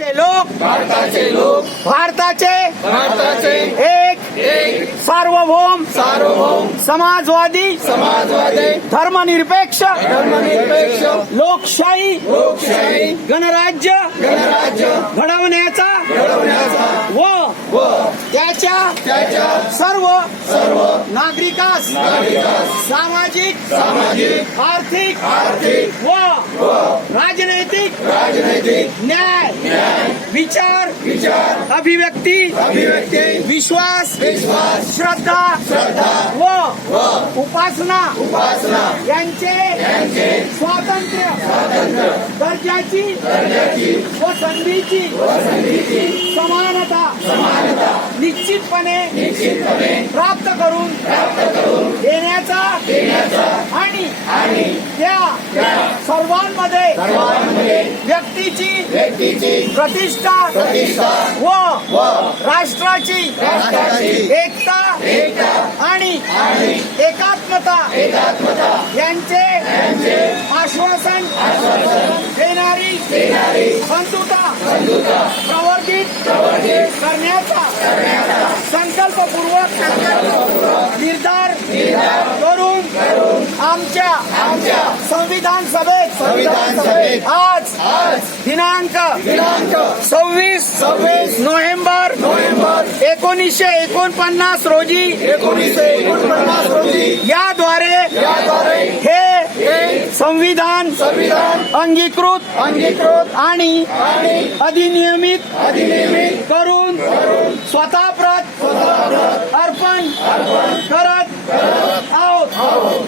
लोक. भारताचे लोक. भारताचे. भारताचे. एक. एक. सार्वभौम. सार्वभौम. समाजवादी. समाजवादी. धर्मनिरपेक्ष. धर्मनिरपेक्ष. लोकशाही. लोकशाही. गणराज्य. गणराज्य. घडवण्याचा. घडवण्याचा. व व. त्याच्या त्याच्या सर्व सर्व नागरिकास नागरिकास सामाजिक सामाजिक आर्थिक आर्थिक व व राजनैतिक न्याय विचार विचार अभिव्यक्ती अभिव्यक्ती विश्वास विश्वास श्रद्धा श्रद्धा व उपासना उपासना यांचे यांचे स्वातंत्र्य स्वातंत्र्य. दर्जाची दर्जाची व संधीची व संधीची समानता समानता निश्चितपणे निश्चितपणे प्राप्त करून प्राप्त करून देण्याचा देण्याचा आणि आणि त्या त्या सर्वांमध्ये सर्वांमध्ये व्यक्तीची व्यक्तीची प्रतिष्ठा प्रतिष्ठा व व राष्ट्राची राष्ट्राची एकता एकता आणि एकात्मता एकात्मता यांचे यांचे आश्वासन आश्वासन देणारी बंधुता प्रवर्धित करण्याचा संकल्पपूर्वक निर्धार निर्धार करून आमच्या आमच्या संविधान सभेत संविधान दिनांक दिनांक सव्वीस सव्वीस नोव्हेंबर नोव्हेंबर एकोणीसशे एकोणपन्नास रोजी एकोणीसशे एकोणपन्नास रोजी याद्वारे याद्वारे हे संविधान संविधान अंगीकृत अंगीकृत आणि अधिनियमित अधिनियमित करून स्वतः प्रत अर्पण करत आहोत आहोत.